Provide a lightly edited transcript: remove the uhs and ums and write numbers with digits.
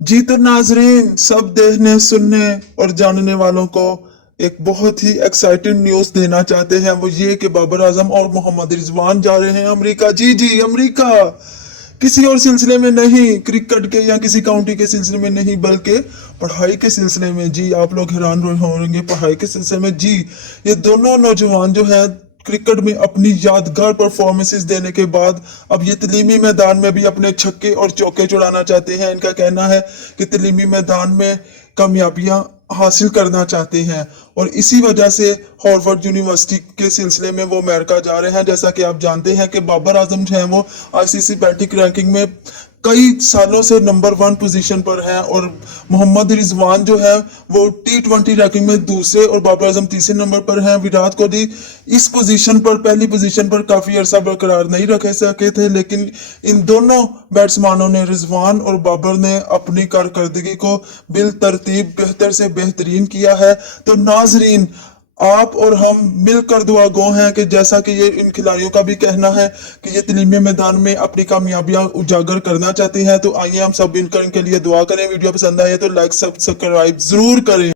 जी तो नाजरीन, सब देखने सुनने और जानने वालों को एक बहुत ही एक्साइटेड न्यूज देना चाहते हैं। वो ये कि बाबर आजम और मोहम्मद रिजवान जा रहे हैं अमेरिका। जी जी, अमेरिका। किसी और सिलसिले में नहीं, क्रिकेट के या किसी काउंटी के सिलसिले में नहीं, बल्कि पढ़ाई के सिलसिले में। जी, आप लोग हैरान होंगे, पढ़ाई के सिलसिले में। जी, ये दोनों नौजवान जो है क्रिकेट में अपनी यादगार परफॉर्मेंसेस देने के बाद अब ये तलीमी मैदान में भी अपने छक्के और चौके चुड़ाना चाहते हैं। इनका कहना है कि तलीमी मैदान में कामयाबियां हासिल करना चाहते हैं और इसी वजह से हार्वर्ड यूनिवर्सिटी के सिलसिले में वो अमेरिका जा रहे हैं। जैसा कि आप जानते हैं कि बाबर आजम जो है वो आईसीसी बैटिंग रैंकिंग में कई सालों से नंबर 1 पोजीशन पर है और मोहम्मद रिजवान जो है वो T20 रैंकिंग में दूसरे और बाबर आजम तीसरे नंबर पर हैं। विराट कोहली इस पोजीशन पर, पहली पोजीशन पर काफी अरसा बरकरार नहीं रख सके थे, लेकिन इन दोनों बैट्समैनों ने, रिजवान और बाबर ने, अपनी कारकर्दगी को बिल तरतीब बेहतर से बेहतरीन किया है। तो नाजरीन, आप और हम मिलकर दुआ गो हैं कि जैसा कि ये इन खिलाड़ियों का भी कहना है कि ये तलीमी मैदान में अपनी कामयाबियां उजागर करना चाहते हैं, तो आइए हम सब मिलकर इनके लिए दुआ करें। वीडियो पसंद आए तो लाइक सब्सक्राइब जरूर करें।